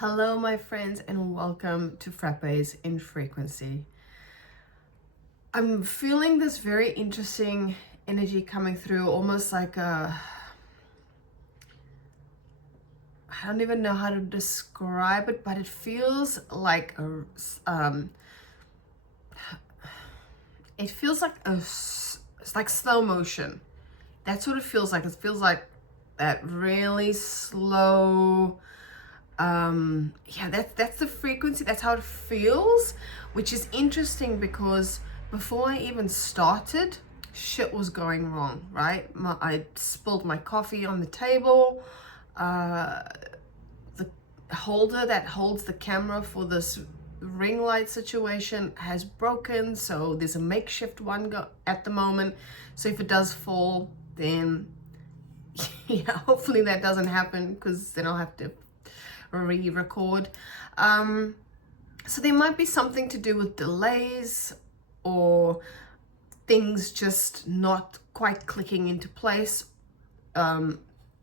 Hello, my friends, and welcome to Frappes in Frequency. I'm feeling this very interesting energy coming through, almost like I don't even know how to describe it, but it feels like it's like slow motion. That's what it feels like. It feels like that really slow. Yeah, that's the frequency. That's how it feels, which is interesting because before I even started, shit was going wrong, right? I spilled my coffee on the table. The holder that holds the camera for this ring light situation has broken, so there's a makeshift one at the moment. So if it does fall, then yeah, hopefully that doesn't happen, because then I'll have to re-record. So there might be something to do with delays or things just not quite clicking into place. There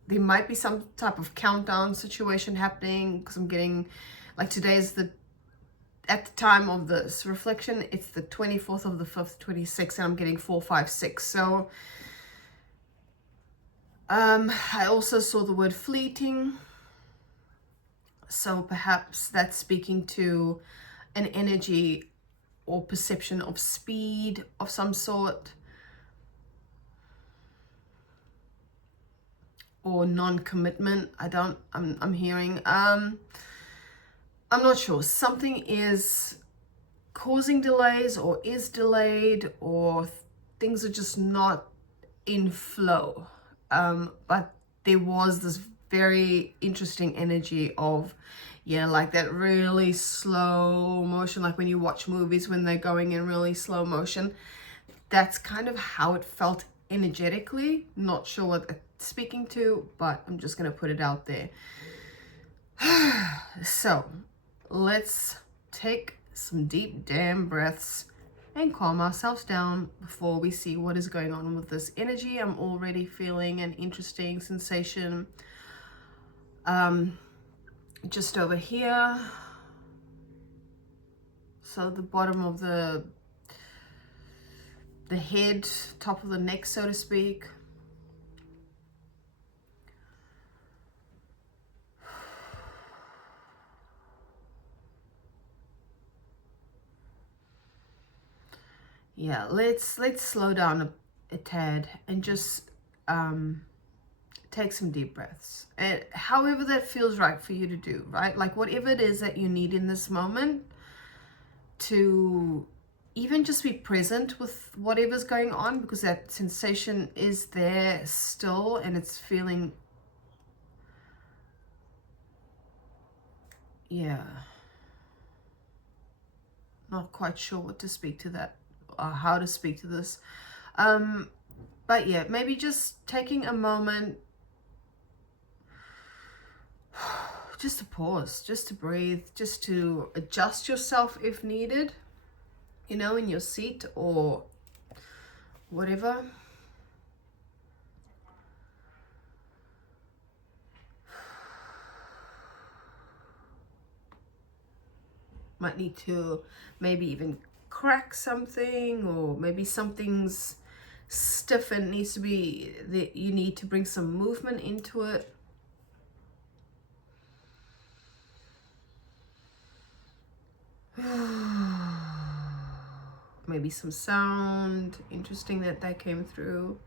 might be some type of countdown situation happening, because I'm getting, like, today's at the time of this reflection, it's the 24th of the 5th, 26, and I'm getting 4, 5, 6. So I also saw the word fleeting. So perhaps that's speaking to an energy or perception of speed of some sort, or non-commitment. I'm hearing. I'm not sure. Something is causing delays, or is delayed, or things are just not in flow. But there was this very interesting energy of, yeah, like that really slow motion, like when you watch movies when they're going in really slow motion. That's kind of how it felt energetically. Not sure what it's speaking to, but I'm just gonna put it out there. So let's take some deep damn breaths and calm ourselves down before we see what is going on with this energy. I'm already feeling an interesting sensation just over here. So the bottom of the head, top of the neck, so to speak. Yeah, let's slow down a tad and just take some deep breaths. And however that feels right for you to do, right? Like whatever it is that you need in this moment, to even just be present with whatever's going on, because that sensation is there still and it's feeling, yeah, not quite sure what to speak to that, or how to speak to this. But yeah, maybe just taking a moment just to pause, just to breathe, just to adjust yourself if needed, you know, in your seat or whatever. Might need to maybe even crack something, or maybe something's stiff and needs to be, that you need to bring some movement into it. Maybe some sound. Interesting that came through.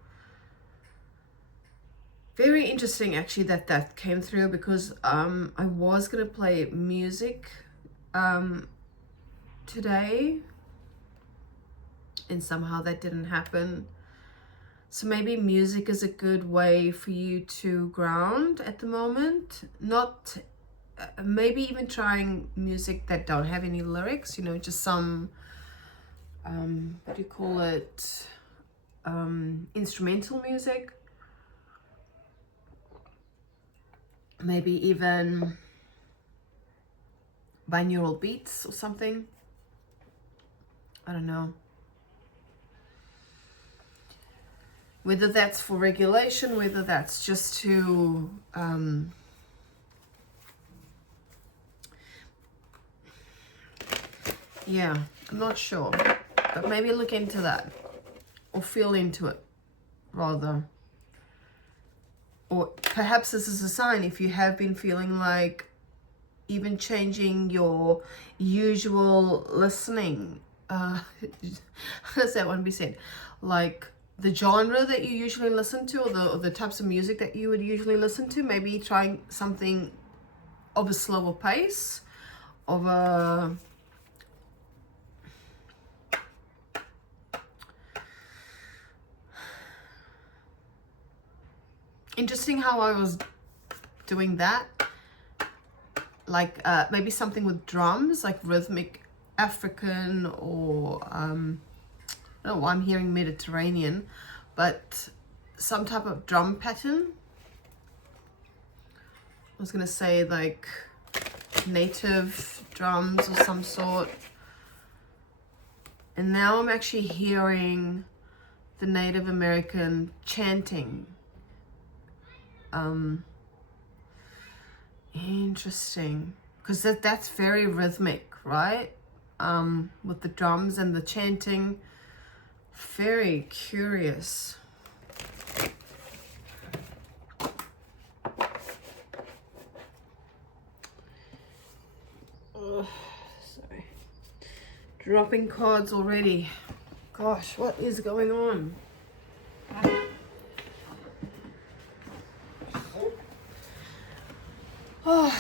Very interesting actually that came through, because I was gonna play music today, and somehow that didn't happen. So maybe music is a good way for you to ground at the moment. Not maybe even trying music that don't have any lyrics, you know, just some what do you call it, instrumental music. Maybe even binaural beats or something. I don't know. Whether that's for regulation, whether that's just to Yeah, I'm not sure, but maybe look into that, or feel into it rather. Or perhaps this is a sign if you have been feeling like even changing your usual listening. How does that one be said? Like the genre that you usually listen to, or the types of music that you would usually listen to, maybe trying something of a slower pace, of a interesting how I was doing that, like maybe something with drums, like rhythmic African, or I don't know why I'm hearing Mediterranean, but some type of drum pattern. I was gonna say like native drums or some sort. And now I'm actually hearing the Native American chanting. Interesting, because that's very rhythmic, right? With the drums and the chanting. Very curious. Sorry. Dropping cards already. Gosh, what is going on? Oh,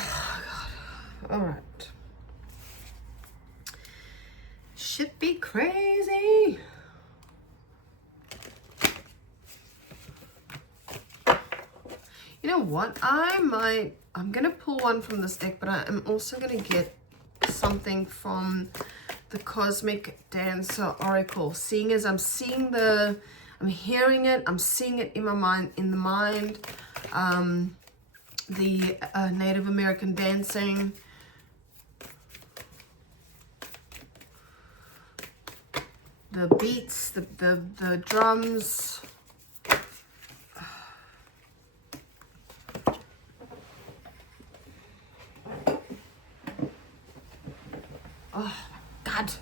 God. All right. Should be crazy. You know what? I'm gonna pull one from this deck, but I'm also gonna get something from the Cosmic Dancer Oracle. Seeing as I'm hearing it, I'm seeing it in my mind, the Native American dancing. The beats, the drums. Oh, God.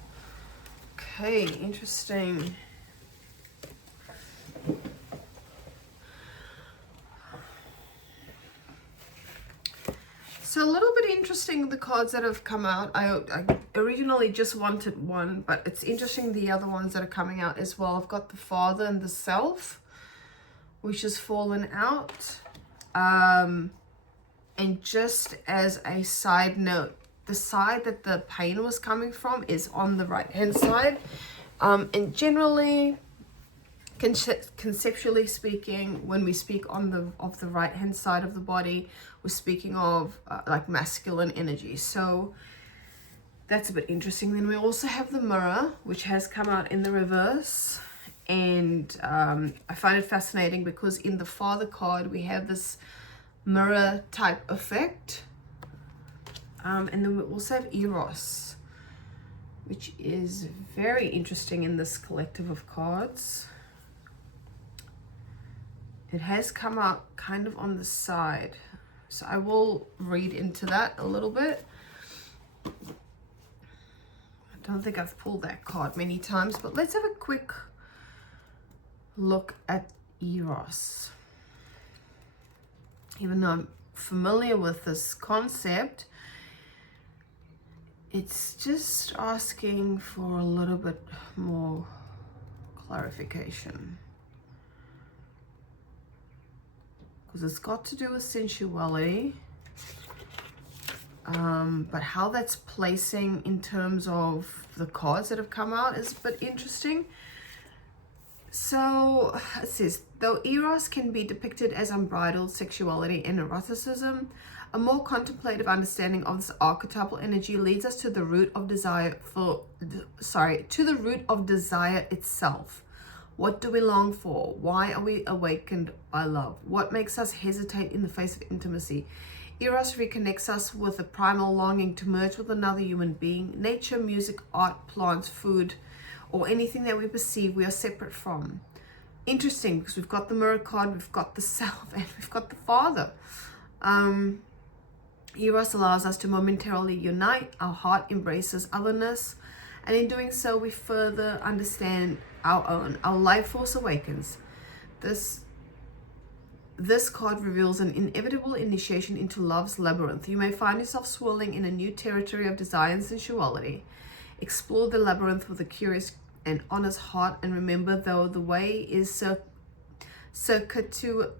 Okay, interesting. So a little bit interesting, the cards that have come out. I originally just wanted one, but it's interesting the other ones that are coming out as well. I've got the Father and the Self, which has fallen out. And just as a side note, the side that the pain was coming from is on the right hand side. And generally, conceptually speaking, when we speak of the right hand side of the body, we're speaking of like masculine energy. So that's a bit interesting. Then we also have the Mirror, which has come out in the reverse, and I find it fascinating because in the Father card we have this mirror type effect, and then we also have Eros, which is very interesting in this collective of cards. It has come out kind of on the side, so I will read into that a little bit. I don't think I've pulled that card many times, but let's have a quick look at Eros. Even though I'm familiar with this concept, it's just asking for a little bit more clarification. Because it's got to do with sensuality, but how that's placing in terms of the cards that have come out is a bit interesting. So it says, though Eros can be depicted as unbridled sexuality and eroticism, a more contemplative understanding of this archetypal energy leads us to the root of desire itself. What do we long for? Why are we awakened by love? What makes us hesitate in the face of intimacy? Eros reconnects us with the primal longing to merge with another human being. Nature, music, art, plants, food, or anything that we perceive we are separate from. Interesting, because we've got the Mirror card, we've got the Self, and we've got the Father. Eros allows us to momentarily unite. Our heart embraces otherness, And in doing so, we further understand our life force awakens. This card reveals an inevitable initiation into love's labyrinth. You may find yourself swirling in a new territory of desire and sensuality. Explore the labyrinth with a curious and honest heart, and remember, though the way is circuitous,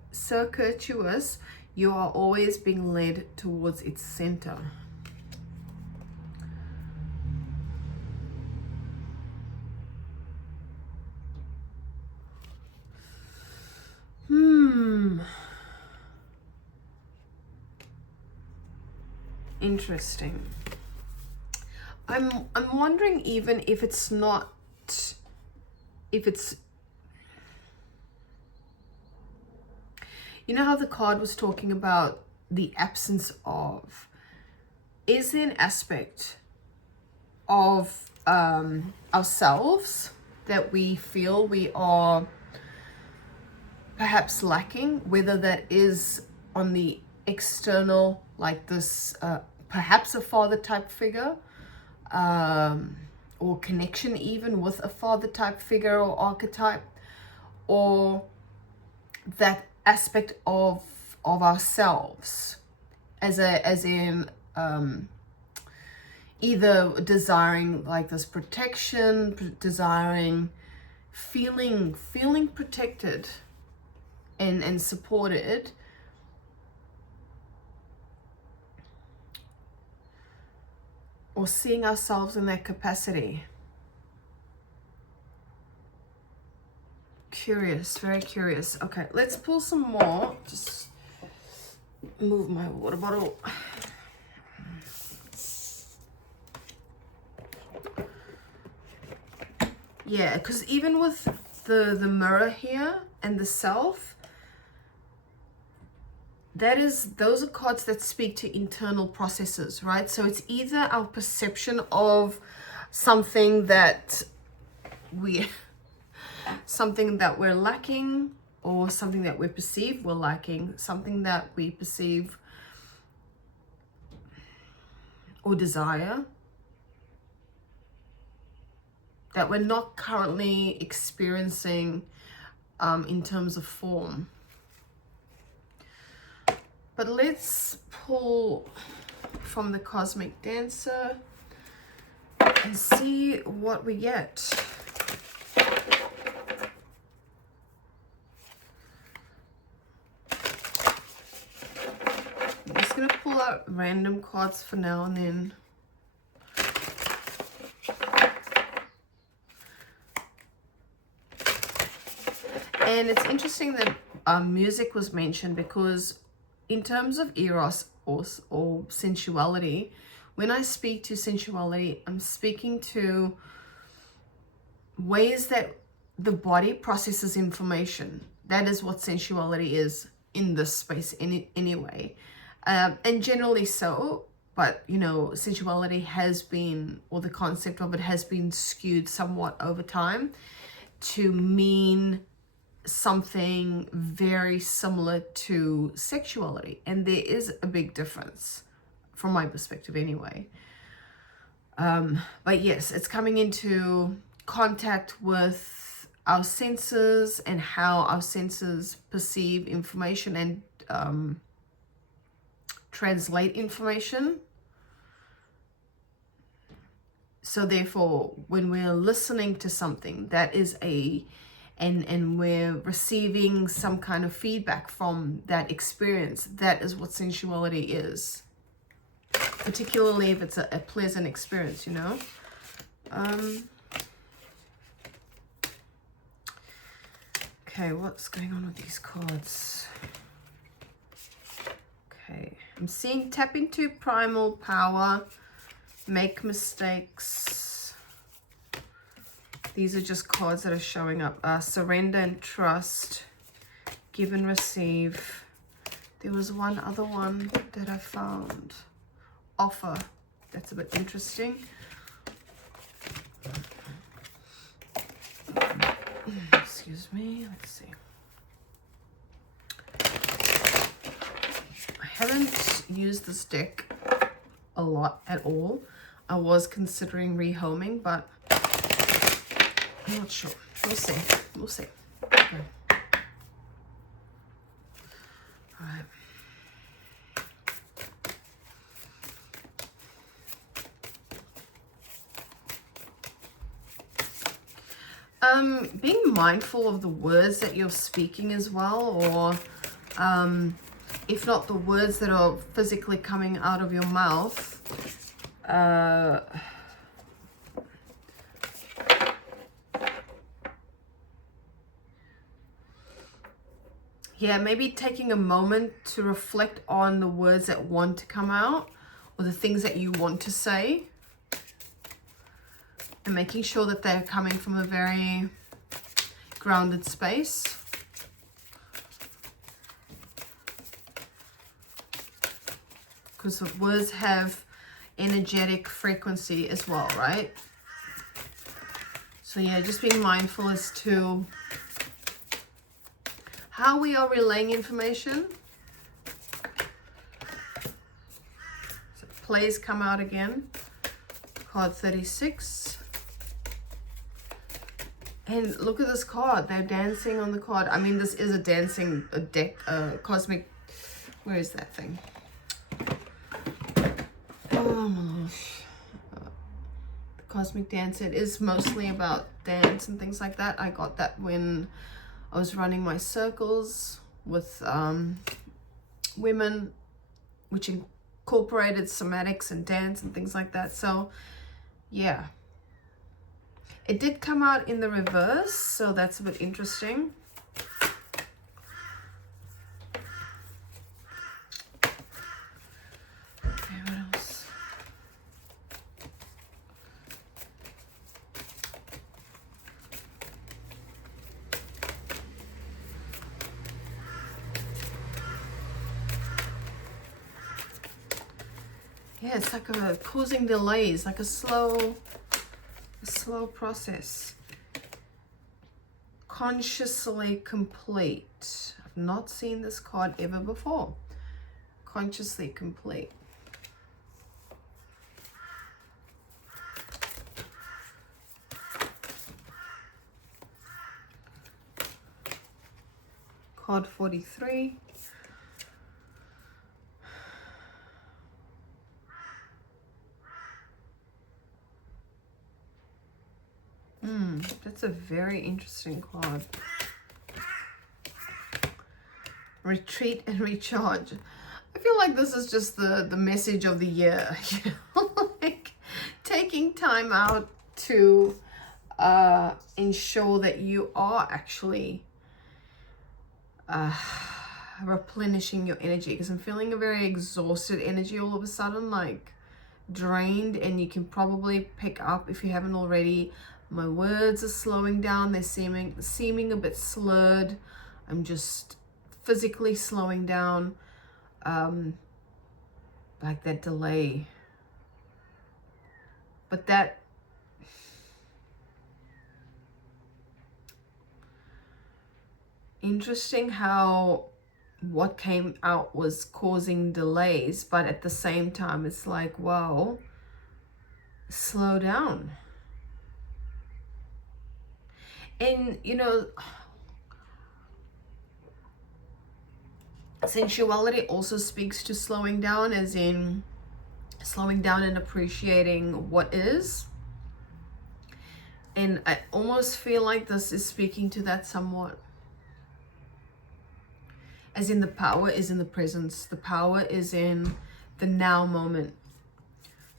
you are always being led towards its center. Interesting. I'm wondering even if it's not, if it's, you know how the card was talking about the absence of, is there an aspect of ourselves that we feel we are perhaps lacking, whether that is on the external, like this perhaps a father type figure, or connection even with a father type figure or archetype, or that aspect of ourselves as in either desiring like this protection, desiring feeling protected and supported, or seeing ourselves in that capacity. Curious, very curious. Okay, let's pull some more. Just move my water bottle. Yeah, because even with the mirror here and the self, those are cards that speak to internal processes, right? So it's either our perception of something that we're lacking, or something that we perceive we're lacking, something that we perceive or desire that we're not currently experiencing in terms of form. But let's pull from the Cosmic Dancer and see what we get. I'm just going to pull out random cards for now and then. And it's interesting that music was mentioned, because in terms of eros or sensuality, when I speak to sensuality, I'm speaking to ways that the body processes information. That is what sensuality is in this space anyway. And generally so, but you know, sensuality has been, or the concept of it has been skewed somewhat over time to mean something very similar to sexuality, and there is a big difference from my perspective anyway. But yes, it's coming into contact with our senses and how our senses perceive information and translate information. So therefore, when we're listening to something, that is and we're receiving some kind of feedback from that experience, that is what sensuality is. Particularly if it's a pleasant experience, you know. Okay, what's going on with these cards? Okay, I'm seeing tap into primal power, make mistakes. These are just cards that are showing up. Surrender and trust, give and receive. There was one other one that I found. Offer. That's a bit interesting. Excuse me. Let's see. I haven't used this deck a lot at all. I was considering rehoming, but I'm not sure. We'll see. We'll see. Okay. All right. Being mindful of the words that you're speaking as well, or if not the words that are physically coming out of your mouth, yeah, maybe taking a moment to reflect on the words that want to come out or the things that you want to say, and making sure that they're coming from a very grounded space. Because the words have energetic frequency as well, right? So yeah, just being mindful as to how we are relaying information. So plays come out again. Card 36. And look at this card. They're dancing on the card. I mean, this is a dancing, a deck, cosmic. Where is that thing? Oh my gosh. The cosmic dance. It is mostly about dance and things like that. I got that when I was running my circles with women, which incorporated somatics and dance and things like that. So yeah, it did come out in the reverse, so that's a bit interesting. Okay, what else? Yeah, it's like causing delays, like a slow process. Consciously complete. I've not seen this card ever before. Consciously complete. Card 43. That's a very interesting card. Retreat and recharge. I feel like this is just the message of the year, you know, like taking time out to ensure that you are actually replenishing your energy, because I'm feeling a very exhausted energy all of a sudden, like drained, and you can probably pick up, if you haven't already, my words are slowing down. They're seeming a bit slurred. I'm just physically slowing down, like that delay. But that interesting how what came out was causing delays, but at the same time it's like, wow, slow down. And you know, sensuality also speaks to slowing down, as in slowing down and appreciating what is. And I almost feel like this is speaking to that somewhat. As in, the power is in the presence. The power is in the now moment.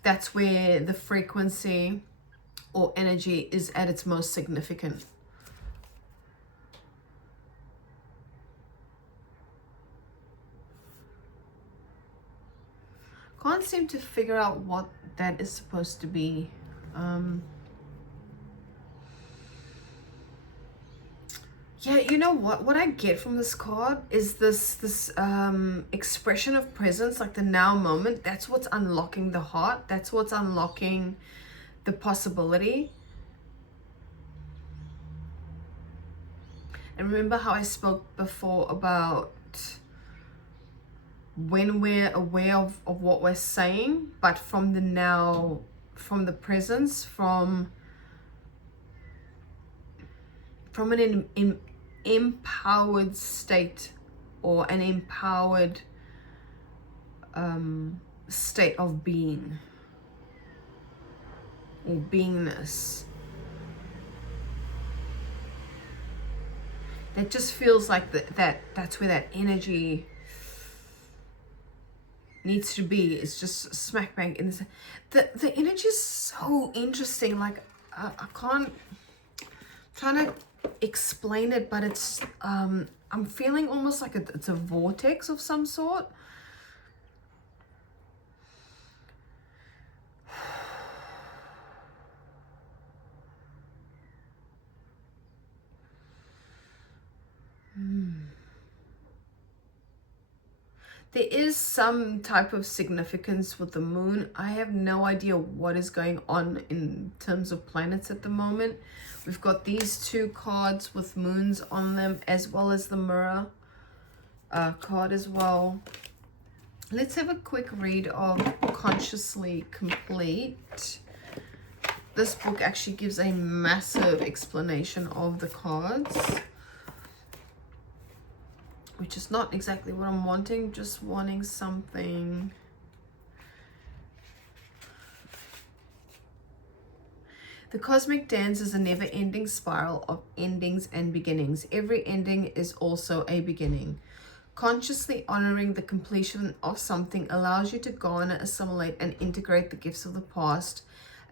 That's where the frequency or energy is at its most significant. Can't seem to figure out what that is supposed to be. Yeah, you know what I get from this card is this expression of presence, like the now moment. That's what's unlocking the heart. That's what's unlocking the possibility. And remember how I spoke before about when we're aware of what we're saying, but from the now from the presence, from an empowered state, or an empowered state of being or beingness. That just feels like that's where that energy needs to be. It's just smack bang in the energy is so interesting. Like I can't, I'm trying to explain it, but it's I'm feeling almost like it's a vortex of some sort. There is some type of significance with the moon. I have no idea what is going on in terms of planets at the moment. We've got these two cards with moons on them, as well as the mirror card as well. Let's have a quick read of Consciously Complete. This book actually gives a massive explanation of the cards, which is not exactly what I'm wanting, just wanting something. The cosmic dance is a never-ending spiral of endings and beginnings. Every ending is also a beginning. Consciously honoring the completion of something allows you to garner, assimilate, and integrate the gifts of the past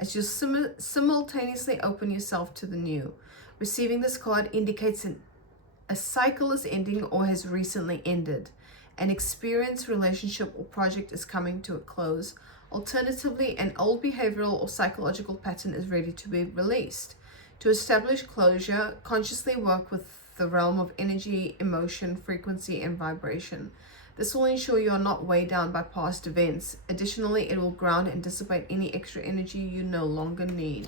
as you simultaneously open yourself to the new. Receiving this card indicates a cycle is ending or has recently ended. An experience, relationship, or project is coming to a close. Alternatively, an old behavioral or psychological pattern is ready to be released. To establish closure, consciously work with the realm of energy, emotion, frequency, and vibration. This will ensure you are not weighed down by past events. Additionally, it will ground and dissipate any extra energy you no longer need.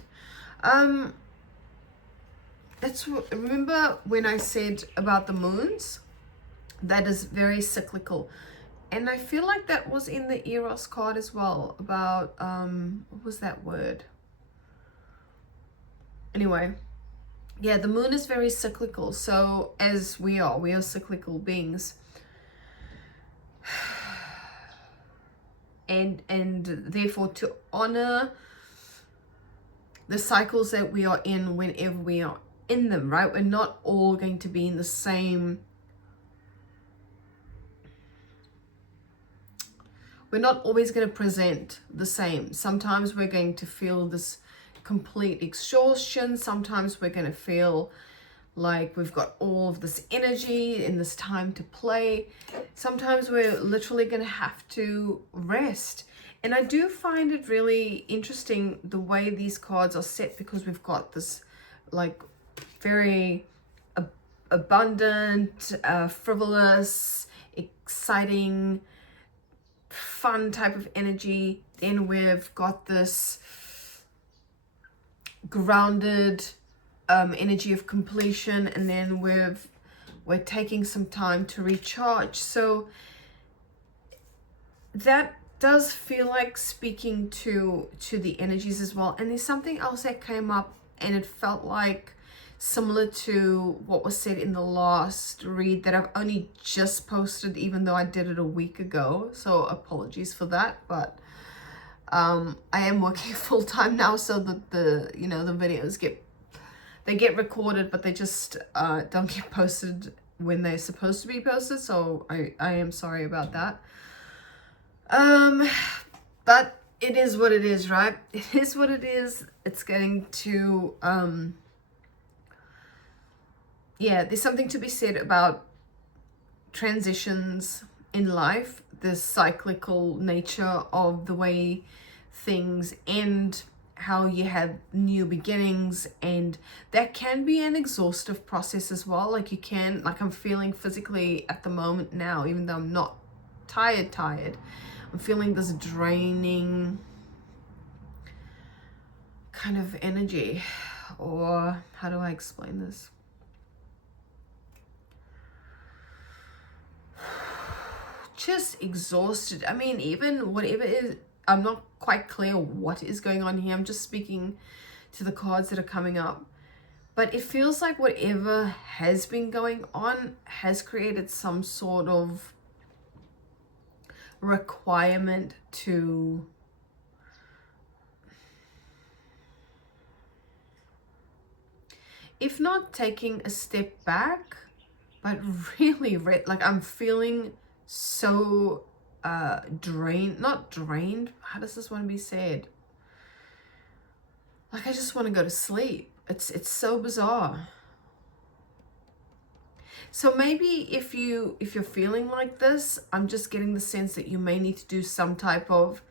Remember when I said about the moons? That is very cyclical. And I feel like that was in the Eros card as well, about, what was that word? Anyway, yeah, the moon is very cyclical. So as we are cyclical beings. And therefore to honor the cycles that we are in whenever we are in them, right? We're not all going to be in the same, we're not always going to present the same. Sometimes we're going to feel this complete exhaustion. Sometimes we're going to feel like we've got all of this energy and this time to play. Sometimes we're literally going to have to rest. And I do find it really interesting the way these cards are set, because we've got this like very abundant, frivolous, exciting, fun type of energy. Then we've got this grounded energy of completion, and then we're taking some time to recharge. So that does feel like speaking to the energies as well. And there's something else that came up, and it felt like similar to what was said in the last read that I've only just posted, even though I did it a week ago, so apologies for that. But I am working full-time now, so that the videos get recorded, but they just don't get posted when they're supposed to be posted. So I am sorry about that. But it is what it is, right? It is what it is. It's getting to yeah, there's something to be said about transitions in life, the cyclical nature of the way things end, how you have new beginnings, and that can be an exhaustive process as well. Like I'm feeling physically at the moment now, even though I'm not tired, I'm feeling this draining kind of energy, or how do I explain this? Just exhausted. I mean, even whatever I'm not quite clear what is going on here. I'm just speaking to the cards that are coming up. But it feels like whatever has been going on has created some sort of requirement to if not taking a step back, but really like I'm feeling so drained, not drained, how does this want to be said? Like I just want to go to sleep. It's so bizarre. So maybe if you're feeling like this, I'm just getting the sense that you may need to do some type of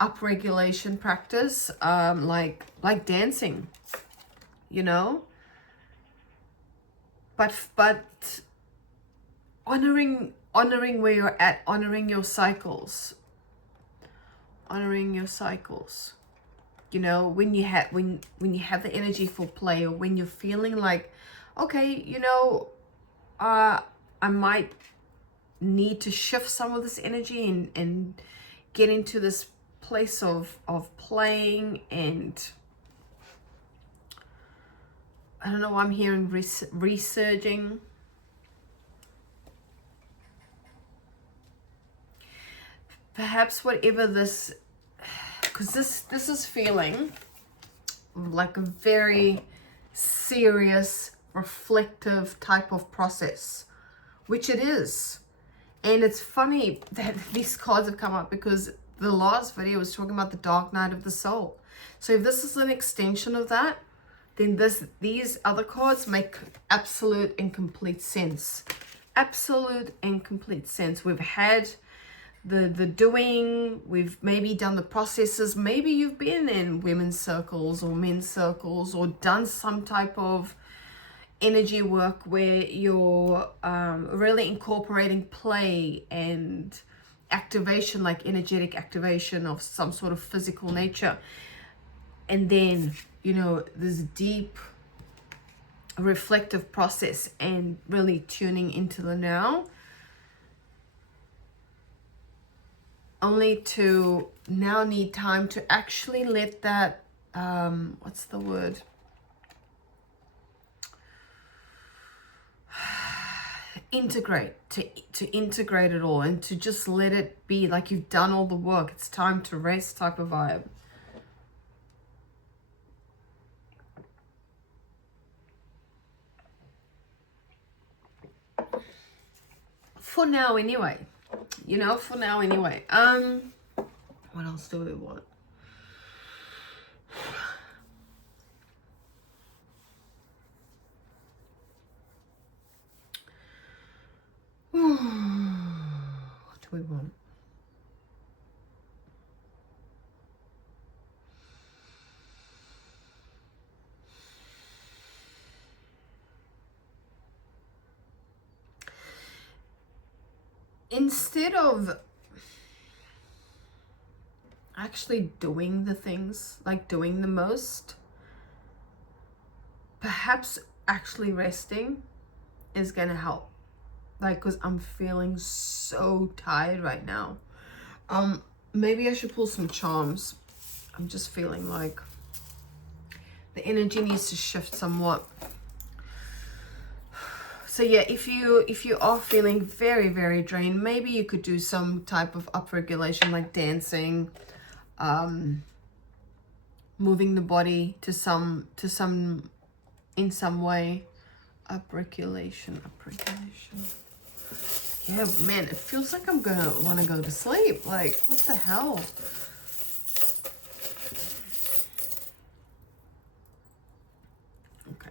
upregulation practice, like dancing, you know, but honoring where you're at, honoring your cycles, you know, when you have the energy for play, or when you're feeling like, okay, you know, I might need to shift some of this energy and get into this place of playing. And I don't know why I'm hearing resurging. Perhaps whatever this, because this is feeling like a very serious, reflective type of process, which it is. And it's funny that these cards have come up because the last video was talking about the dark night of the soul. So if this is an extension of that, then these other cards make absolute and complete sense. Absolute and complete sense. We've had the doing, we've maybe done the processes, maybe you've been in women's circles or men's circles, or done some type of energy work where you're really incorporating play and activation, like energetic activation of some sort of physical nature. And then, you know, this deep reflective process and really tuning into the now, only to now need time to actually let that what's the word, integrate, to integrate it all, and to just let it be like you've done all the work. It's time to rest type of vibe. For now anyway, you know, for now anyway. What else do we want? What do we want? Instead of actually doing the things, like doing the most, perhaps actually resting is gonna help. Like, because I'm feeling so tired right now. Maybe I should pull some charms. I'm just feeling like the energy needs to shift somewhat. So yeah, if you are feeling very, very drained, maybe you could do some type of upregulation, like dancing, moving the body to some in some way. Upregulation. Yeah, man, it feels like I'm gonna want to go to sleep. Like, what the hell? Okay.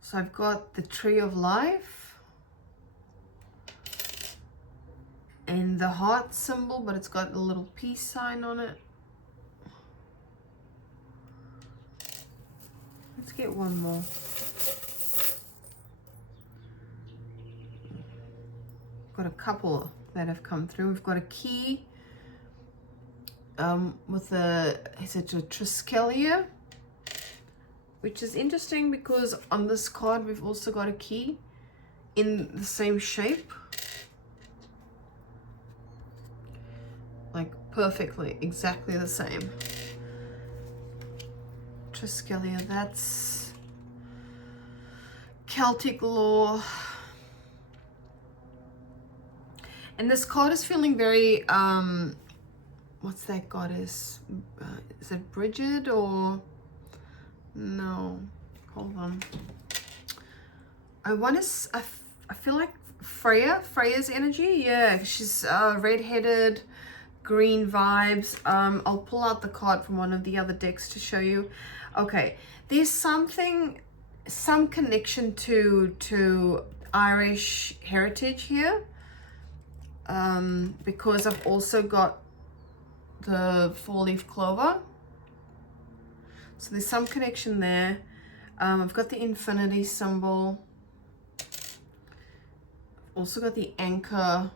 So I've got the Tree of Life and the heart symbol, but it's got a little peace sign on it. Let's get one more. Got a couple that have come through. We've got a key with is it a Triskalia, which is interesting because on this card we've also got a key in the same shape. perfectly, exactly the same. Triskalia, that's Celtic lore. And this card is feeling very, what's that goddess? Is it Bridget or, no, hold on. I feel like Freya's energy, yeah, she's red-headed, green vibes. I'll pull out the card from one of the other decks to show you. Okay, there's some connection to Irish heritage here, because I've also got the four-leaf clover, so there's some connection there. I've got the infinity symbol, also got the anchor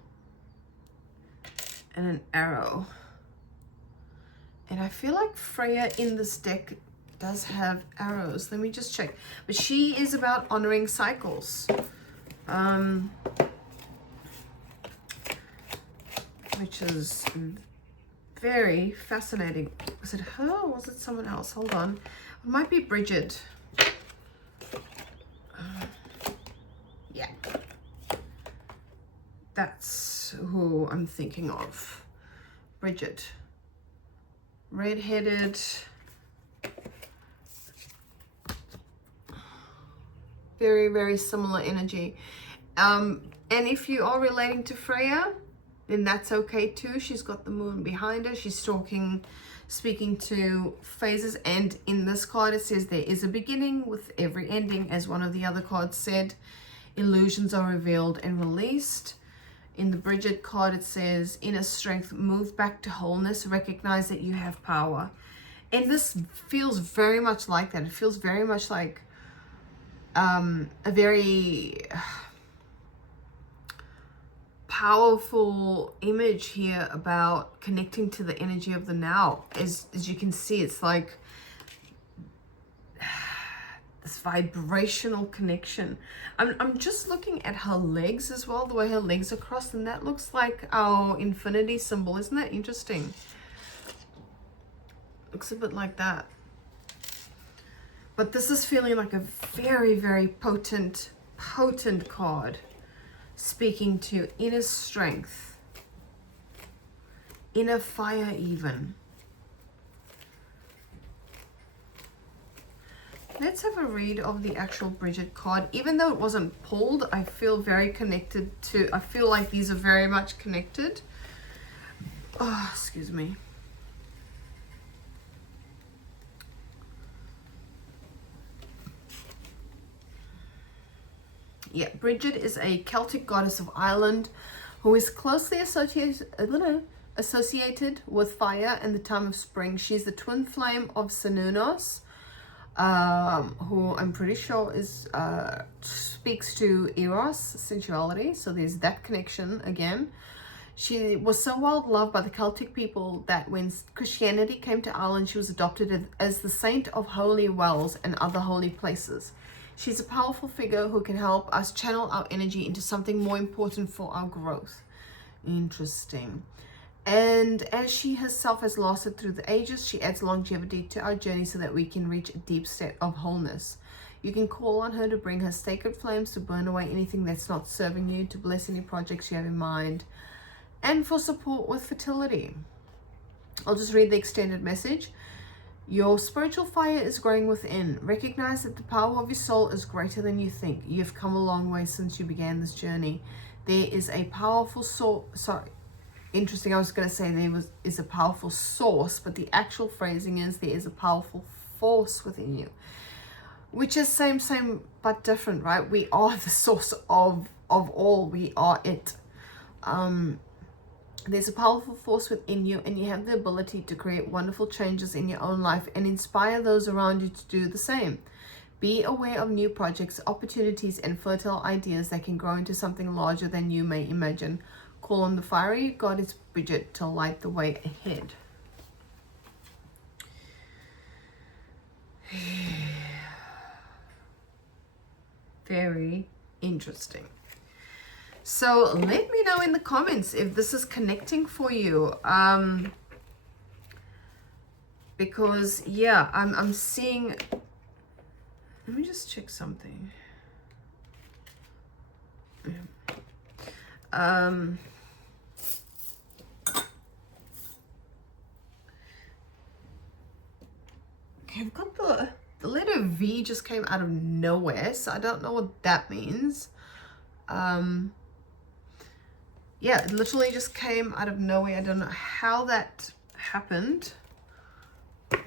and an arrow, and I feel like Freya in this deck does have arrows. Let me just check, but she is about honoring cycles, which is very fascinating. Was it her or was it someone else? Hold on, it might be Bridget. Yeah, that's who I'm thinking of. Bridget, red-headed, very, very similar energy. And if you are relating to Freya, then that's okay too. She's got the moon behind her. She's speaking to phases, and in this card it says there is a beginning with every ending. As one of the other cards said, illusions are revealed and released. In the Bridget card it says inner strength, move back to wholeness, recognize that you have power. And this feels very much like that. It feels very much like a very powerful image here about connecting to the energy of the now. As you can see, it's like this vibrational connection. I'm just looking at her legs as well, the way her legs are crossed, and that looks like our infinity symbol. Isn't that interesting? Looks a bit like that. But this is feeling like a very, very potent card, speaking to inner strength, inner fire even. Let's have a read of the actual Bridget card. Even though it wasn't pulled, I feel very connected to, I feel like these are very much connected. Oh, excuse me. Yeah, Bridget is a Celtic goddess of Ireland who is closely associated with fire and the time of spring. She's the twin flame of Cernunnos, who I'm pretty sure is speaks to Eros, sensuality. So there's that connection again. She was so well loved by the Celtic people that when Christianity came to Ireland, she was adopted as the saint of holy wells and other holy places. She's a powerful figure who can help us channel our energy into something more important for our growth. Interesting. And as she herself has lasted through the ages, she adds longevity to our journey so that we can reach a deep state of wholeness. You can call on her to bring her sacred flames to burn away anything that's not serving you, to bless any projects you have in mind, and for support with fertility. I'll just read the extended message. Your spiritual fire is growing within. Recognize that the power of your soul is greater than you think. You've come a long way since you began this journey. There is a powerful source. Interesting, I was going to say is a powerful source, but the actual phrasing is there is a powerful force within you. Which is same, but different, right? We are the source of all. We are it. There's a powerful force within you, and you have the ability to create wonderful changes in your own life and inspire those around you to do the same. Be aware of new projects, opportunities, and fertile ideas that can grow into something larger than you may imagine. Call on the fiery goddess Bridget to light the way ahead. Very interesting. So let me know in the comments if this is connecting for you. because yeah, I'm seeing, let me just check something. Okay, I've got the letter V just came out of nowhere, so I don't know what that means. Yeah, it literally just came out of nowhere. I don't know how that happened.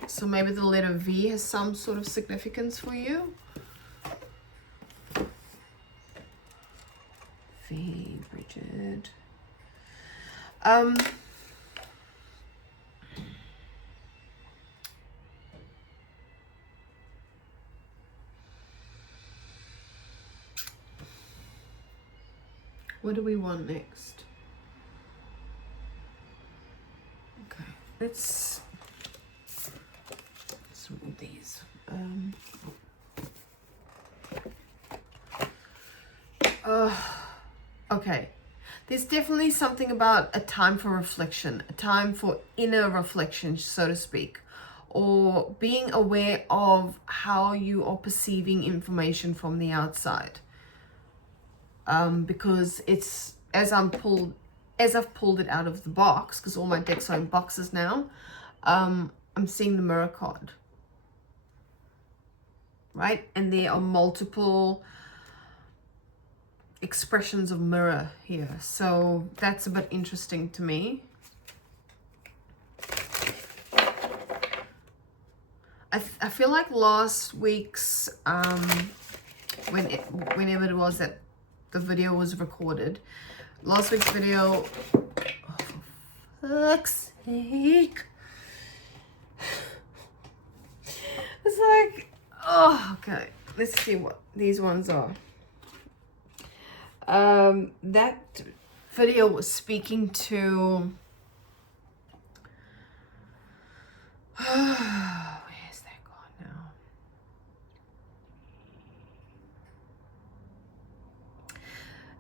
So maybe the letter V has some sort of significance for you. V, Bridget. What do we want next? Okay, let's move these. Okay, there's definitely something about a time for reflection, a time for inner reflection, so to speak, or being aware of how you are perceiving information from the outside. Because it's, as I've pulled it out of the box, because all my decks are in boxes now, I'm seeing the mirror card, right? And there are multiple expressions of mirror here, so that's a bit interesting to me. I feel like last week's whenever it was that the video was recorded, last week's video, oh, for fuck's sake, it's like, oh, okay, let's see what these ones are. That video was speaking to where's that gone now?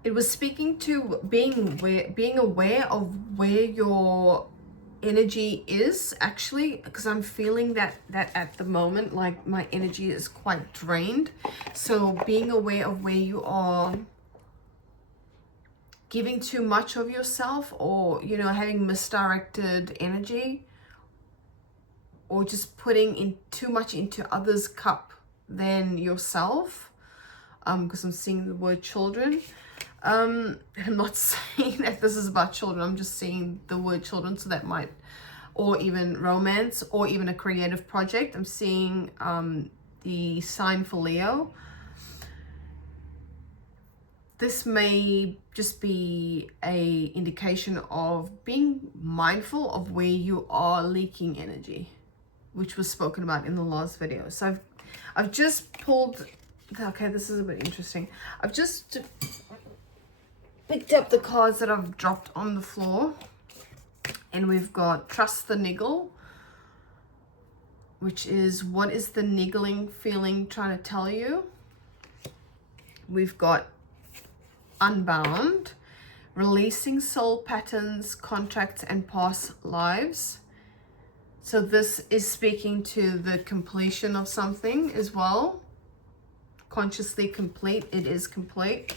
It was speaking to being aware of where your energy is, actually, because I'm feeling that at the moment, like, my energy is quite drained. So being aware of where you are giving too much of yourself, or, you know, having misdirected energy, or just putting in too much into others' cup than yourself, because I'm seeing the word children. I'm not saying that this is about children, I'm just seeing the word children, so that might, or even romance, or even a creative project. I'm seeing the sign for Leo. This may just be a indication of being mindful of where you are leaking energy, which was spoken about in the last video. So I've just pulled, okay, this is a bit interesting. I've just picked up the cards that I've dropped on the floor, and we've got Trust the Niggle, which is, what is the niggling feeling trying to tell you? We've got Unbound, releasing soul patterns, contracts, and past lives. So this is speaking to the completion of something as well. Consciously complete, it is complete.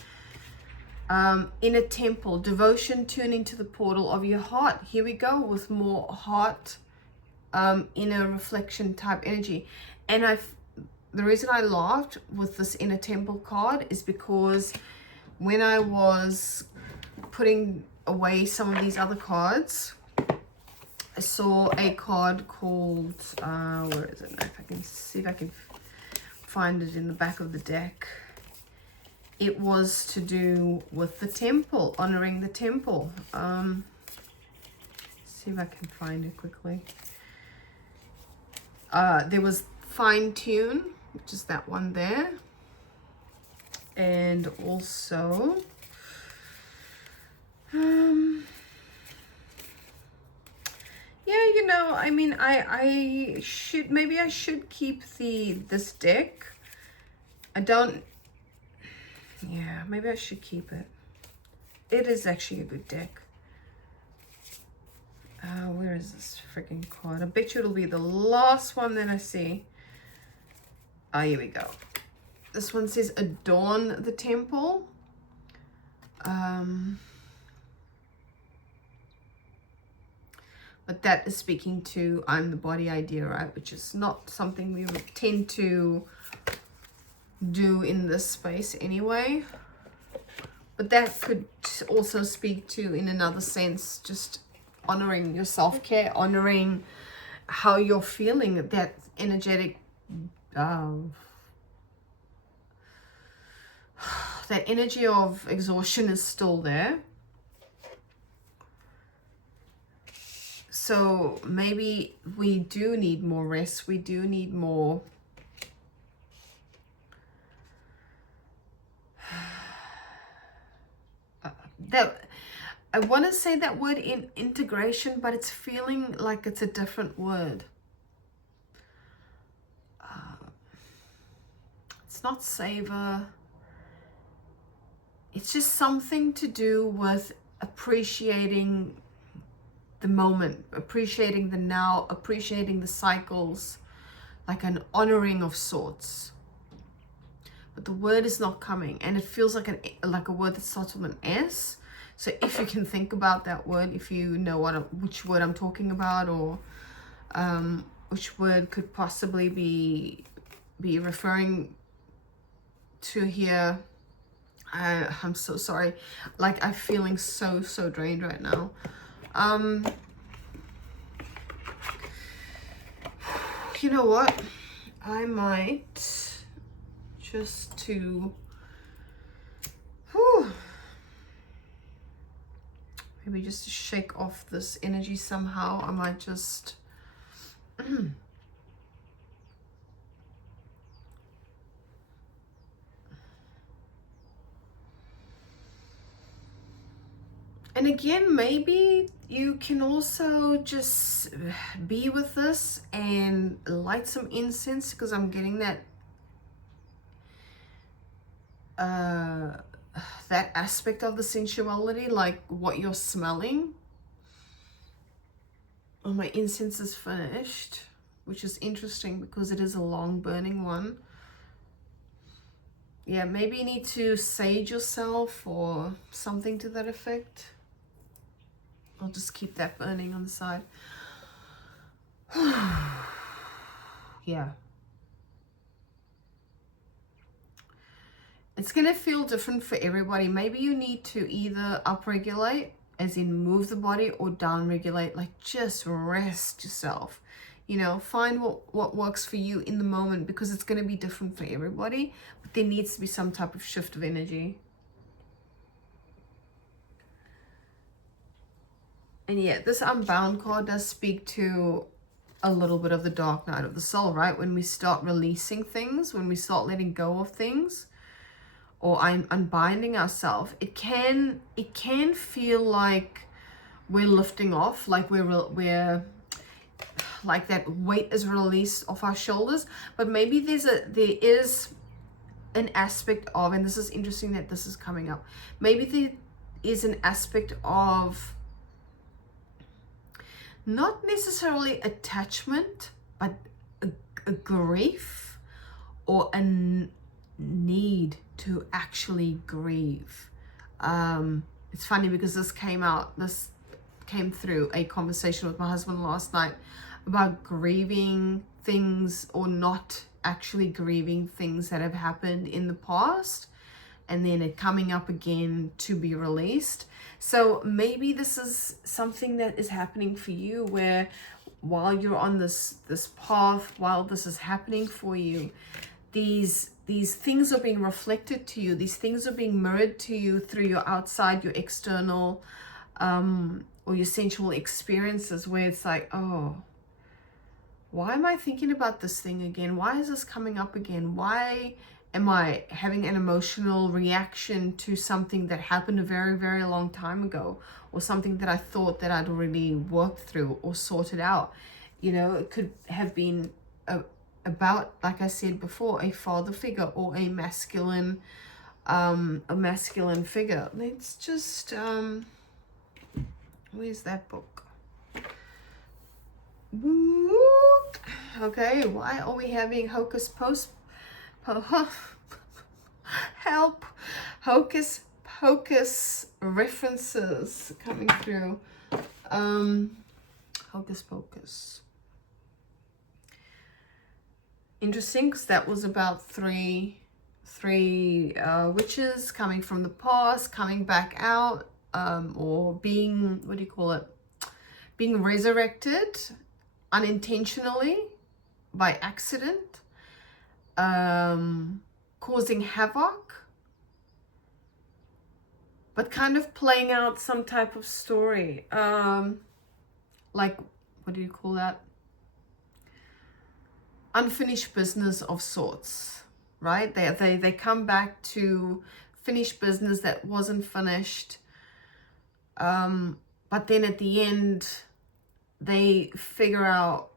Inner temple, devotion, tuning to the portal of your heart. Here we go with more heart, inner reflection type energy. And the reason I laughed with this inner temple card is because when I was putting away some of these other cards, I saw a card called, where is it? If I can see if I can find it in the back of the deck. It was to do with the temple, honoring the temple. See if I can find it quickly. There was Fine Tune, which is that one there. And also, yeah, you know, I mean, I should, maybe I should keep this deck. I don't, yeah, maybe I should keep it. It is actually a good deck. Where is this freaking card? I bet you it'll be the last one that I see. Oh, here we go. This one says adorn the temple. But that is speaking to I'm the body idea, right? Which is not something we would tend to do in this space anyway. But that could also speak to, in another sense, just honoring your self-care, honoring how you're feeling. That energetic, that energy of exhaustion is still there. So maybe we do need more rest. We do need more that I want to say that word in integration, but it's feeling like it's a different word. It's not savor. It's just something to do with appreciating the moment, appreciating the now, appreciating the cycles, like an honoring of sorts. But the word is not coming, and it feels like a word that starts with an S. So if you can think about that word, if you know which word I'm talking about, or which word could possibly be referring to here, I'm so sorry. Like, I'm feeling so drained right now. You know what? I might just to maybe just to shake off this energy somehow. I might just and again, maybe you can also just be with this and light some incense, because I'm getting that that aspect of the sensuality, like what you're smelling. Oh, my incense is finished, which is interesting because it is a long burning one. Yeah, maybe you need to sage yourself or something to that effect. I'll just keep that burning on the side. Yeah. It's going to feel different for everybody. Maybe you need to either upregulate, as in move the body, or downregulate, like just rest yourself. You know, find what works for you in the moment, because it's going to be different for everybody. But there needs to be some type of shift of energy. And yeah, this Unbound card does speak to a little bit of the dark night of the soul, right? When we start releasing things, when we start letting go of things, or unbinding ourselves, it can feel like we're lifting off, like we're like that weight is released off our shoulders. But maybe there is an aspect of, and this is interesting that this is coming up, maybe there is an aspect of not necessarily attachment, but a grief, or a need to actually grieve. It's funny because this came through a conversation with my husband last night about grieving things, or not actually grieving things that have happened in the past, and then it coming up again to be released. So maybe this is something that is happening for you, where while you're on this path, while this is happening for you, these things are being reflected to you. These things are being mirrored to you through your outside, your external, or your sensual experiences, where it's like, oh, why am I thinking about this thing again? Why is this coming up again? Why am I having an emotional reaction to something that happened a very, very long time ago, or something that I thought that I'd already worked through or sorted out? You know, it could have been about, like I said before, a father figure, or a masculine figure. Let's just where's that book? Okay, why are we having hocus pocus? Help! Hocus pocus references coming through. Hocus pocus. Interesting, because that was about three witches coming from the past, coming back out, or being, what do you call it? Being resurrected unintentionally by accident, causing havoc, but kind of playing out some type of story. Like, what do you call that? Unfinished business of sorts, right? They come back to finish business that wasn't finished, but then at the end they figure out,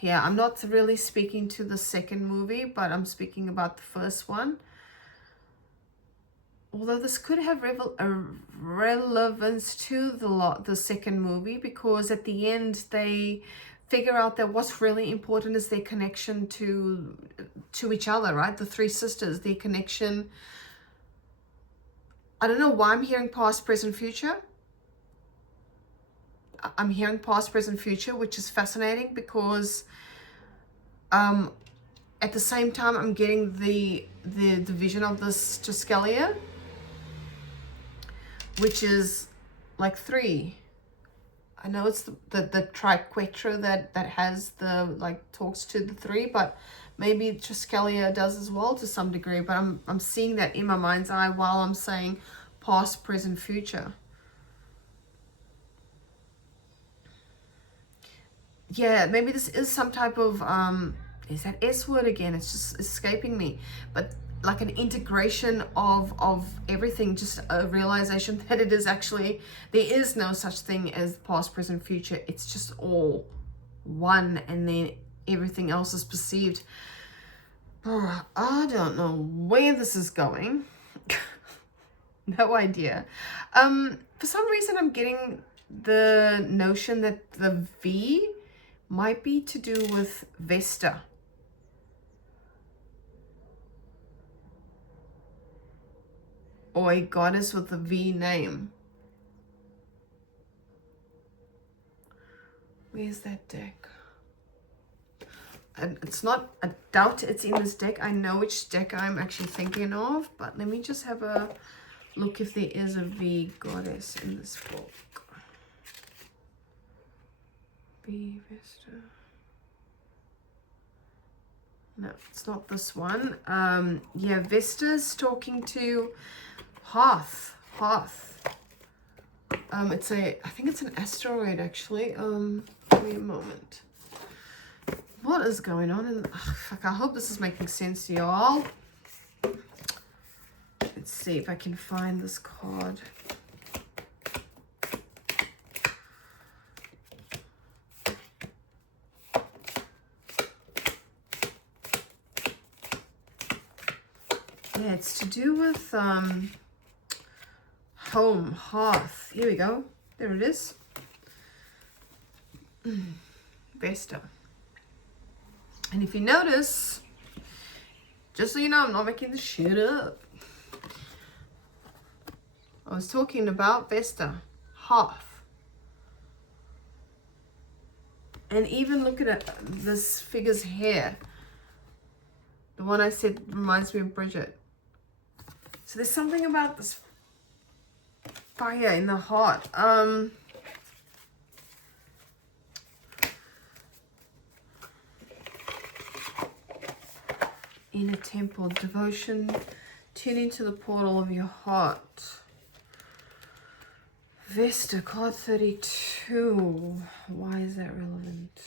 yeah, I'm not really speaking to the second movie, but I'm speaking about the first one. Although this could have relevance to the second movie, because at the end they figure out that what's really important is their connection to each other, right? The three sisters, their connection. I don't know why I'm hearing past, present, future. I'm hearing past, present, future, which is fascinating, because at the same time I'm getting the vision of this Triskalia, which is like three. I know it's the triquetra that has the, like, talks to the three, but maybe Triskalia does as well to some degree. But I'm seeing that in my mind's eye while I'm saying past, present, future. Yeah, maybe this is some type of is that S word again? It's just escaping me. But like an integration of everything, just a realization that it is actually, there is no such thing as past, present, future. It's just all one, and then everything else is perceived. I don't know where this is going. No idea. For some reason I'm getting the notion that the V might be to do with Vesta. Or a goddess with a V name. Where's that deck? And it's not, I doubt it's in this deck. I know which deck I'm actually thinking of, but let me just have a look if there is a V goddess in this book. V Vesta. No, it's not this one. Yeah, Vesta's talking to Hearth. It's I think it's an asteroid actually. Give me a moment. What is going on? Fuck, I hope this is making sense to y'all. Let's see if I can find this card. Yeah, it's to do with home, hearth. Here we go. There it is. Vesta. And if you notice, just so you know, I'm not making this shit up. I was talking about Vesta, hearth. And even look at it, this figure's hair. The one I said reminds me of Bridget. So there's something about this fire in the heart. In a temple, devotion, tune into the portal of your heart. Vesta, card 32. Why is that relevant?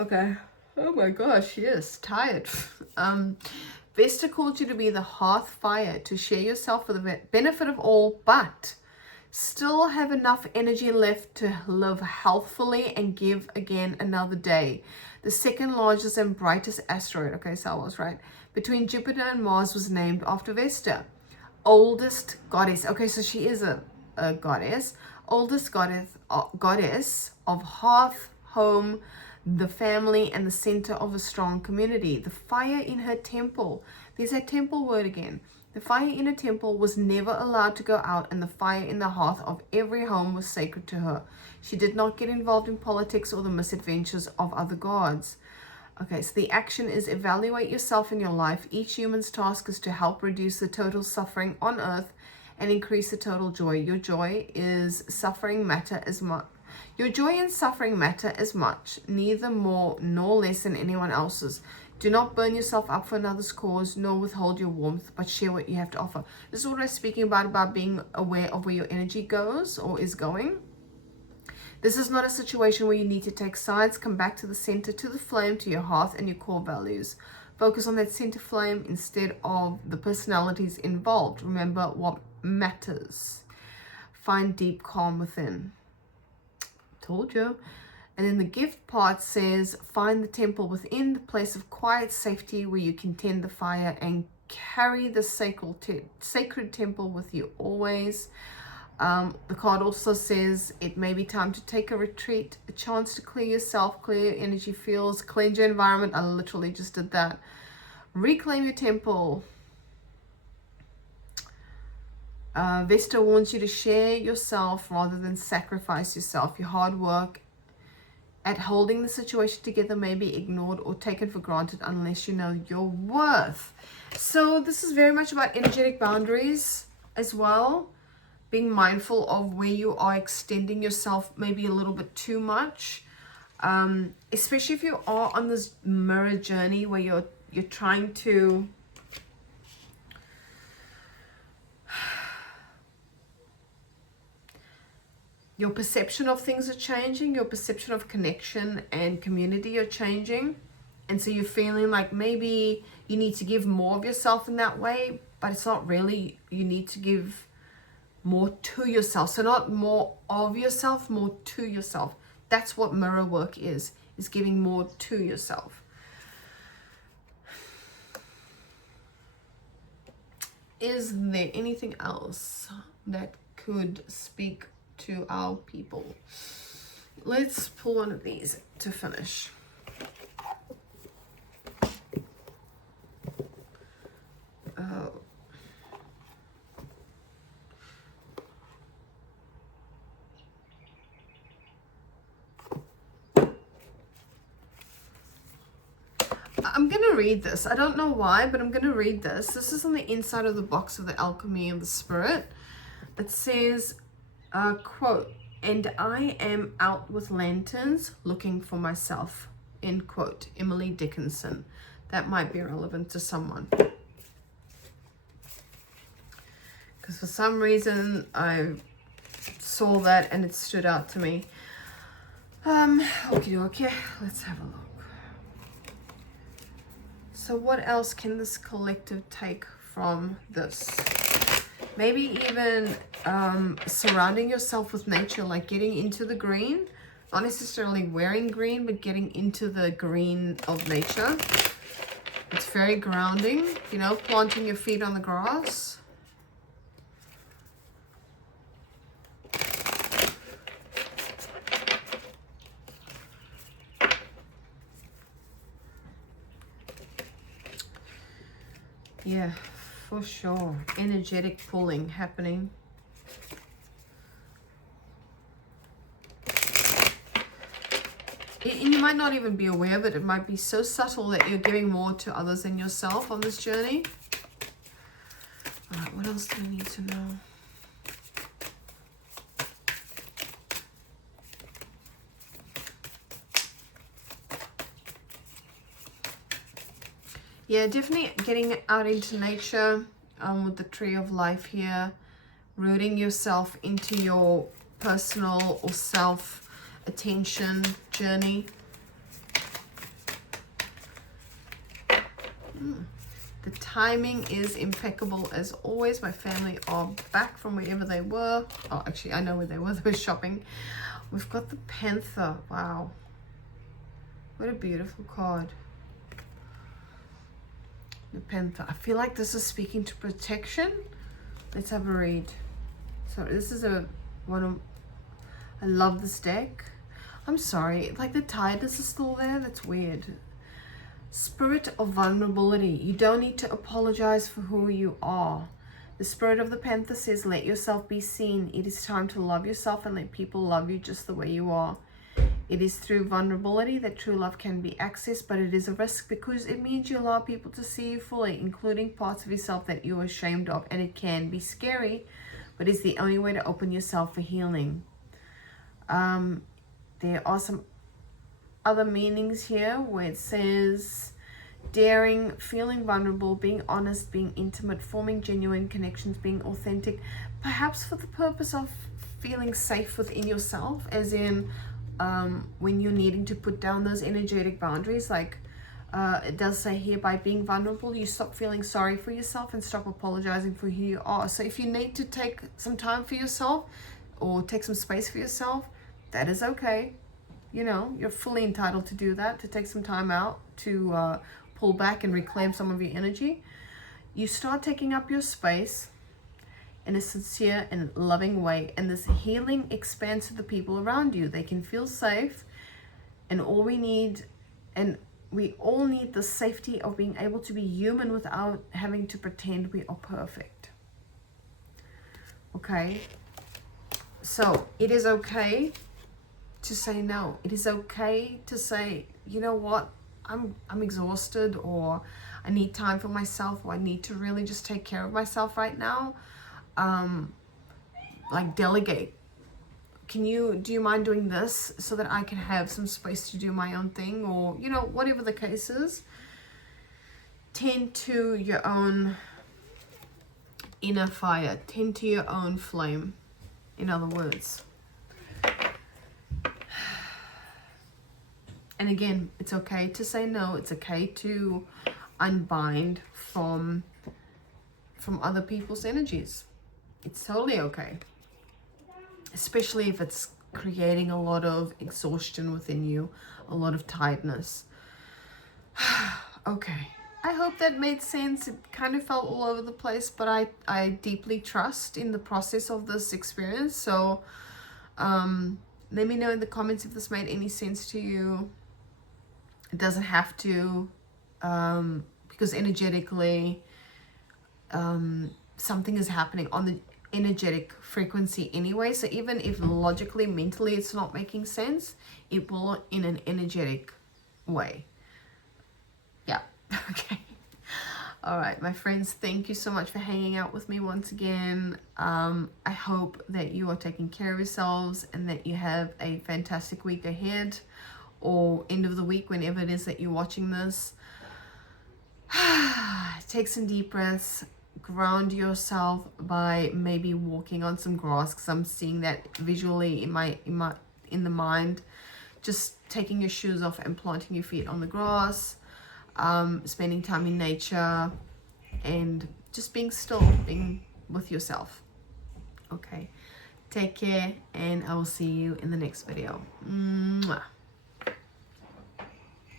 Okay. Oh my gosh, yes, tired. Vesta called you to be the hearth fire, to share yourself for the benefit of all, but still have enough energy left to live healthfully and give again another day. The second largest and brightest asteroid, okay, so I was right, between Jupiter and Mars was named after Vesta, oldest goddess. Okay, so she is a a goddess, oldest goddess of hearth, home, the family, and the center of a strong community. The fire in her temple, there's that temple word again. The fire in her temple was never allowed to go out, and the fire in the hearth of every home was sacred to her. She did not get involved in politics or the misadventures of other gods. Okay, so the action is evaluate yourself in your life. Each human's task is to help reduce the total suffering on earth and increase the total joy. Your joy is suffering matter as much. Your joy and suffering matter as much, neither more nor less than anyone else's. Do not burn yourself up for another's cause, nor withhold your warmth, but share what you have to offer. This is what I was speaking about being aware of where your energy goes or is going. This is not a situation where you need to take sides. Come back to the center, to the flame, to your hearth and your core values. Focus on that center flame instead of the personalities involved. Remember what matters. Find deep calm within. Told you. And then the gift part says, find the temple within, the place of quiet safety where you can tend the fire and carry the sacred temple with you always. The card also says it may be time to take a retreat, a chance to clear yourself, clear your energy fields, cleanse your environment. I literally just did that. Reclaim your temple. Vesta wants you to share yourself rather than sacrifice yourself. Your hard work at holding the situation together may be ignored or taken for granted unless you know your worth. So this is very much about energetic boundaries as well. Being mindful of where you are extending yourself maybe a little bit too much. Especially if you are on this mirror journey where you're trying to your perception of things are changing, your perception of connection and community are changing. And so you're feeling like maybe you need to give more of yourself in that way, but it's not really, you need to give more to yourself. So not more of yourself, more to yourself. That's what mirror work is giving more to yourself. Is there anything else that could speak to our people? Let's pull one of these to finish. I'm going to read this. I don't know why, but I'm going to read this. This is on the inside of the box of the Alchemy of the Spirit. It says, quote, "And I am out with lanterns looking for myself," end quote. Emily Dickinson. That might be relevant to someone. Because for some reason I saw that and it stood out to me. Okay, let's have a look. So what else can this collective take from this? Maybe even surrounding yourself with nature, like getting into the green. Not necessarily wearing green, but getting into the green of nature. It's very grounding, you know, planting your feet on the grass. Yeah, for sure. Energetic pulling happening. And you might not even be aware of it. It might be so subtle that you're giving more to others than yourself on this journey. All right, what else do we need to know? Yeah, definitely getting out into nature with the Tree of Life here. Rooting yourself into your personal or self-attention journey. The timing is impeccable as always. My family are back from wherever they were. Oh, actually, I know where they were. They were shopping. We've got the Panther. Wow. What a beautiful card. The Panther. I feel like this is speaking to protection. Let's have a read. So this is I love this deck. I'm sorry, like the tiredness is still there. That's weird. Spirit of vulnerability. You don't need to apologize for who you are. The spirit of the Panther says, let yourself be seen. It is time to love yourself and let people love you just the way you are. It is through vulnerability that true love can be accessed, but it is a risk because it means you allow people to see you fully, including parts of yourself that you're ashamed of, and it can be scary, but it's the only way to open yourself for healing. There are some other meanings here where it says daring, feeling vulnerable, being honest, being intimate, forming genuine connections, being authentic, perhaps for the purpose of feeling safe within yourself, as in when you're needing to put down those energetic boundaries. Like it does say here, by being vulnerable, you stop feeling sorry for yourself and stop apologizing for who you are. So if you need to take some time for yourself or take some space for yourself, that is okay. You know, you're fully entitled to do that, to take some time out, to pull back and reclaim some of your energy. You start taking up your space in a sincere and loving way, and this healing expands to the people around you. They can feel safe, and we all need the safety of being able to be human without having to pretend we are perfect. Okay? So it is okay to say no. It is okay to say, you know what, I'm exhausted, or I need time for myself, or I need to really just take care of myself right now. Like delegate. Do you mind doing this so that I can have some space to do my own thing, or, you know, whatever the case is. Tend to your own inner fire. Tend to your own flame, in other words. And again, it's okay to say no. It's okay to unbind from other people's energies. It's totally okay. Especially if it's creating a lot of exhaustion within you, a lot of tiredness. Okay. I hope that made sense. It kind of felt all over the place, but I deeply trust in the process of this experience. So let me know in the comments if this made any sense to you. It doesn't have to, because energetically, something is happening on the energetic frequency anyway. So even if logically, mentally, it's not making sense, it will in an energetic way. Yeah. Okay. All right, my friends, thank you so much for hanging out with me once again. I hope that you are taking care of yourselves and that you have a fantastic week ahead, or end of the week, whenever it is that you're watching this. Take some deep breaths. Ground yourself by maybe walking on some grass, because I'm seeing that visually in the mind. Just taking your shoes off and planting your feet on the grass, spending time in nature, and just being still, being with yourself. Okay, take care, and I will see you in the next video. Mwah.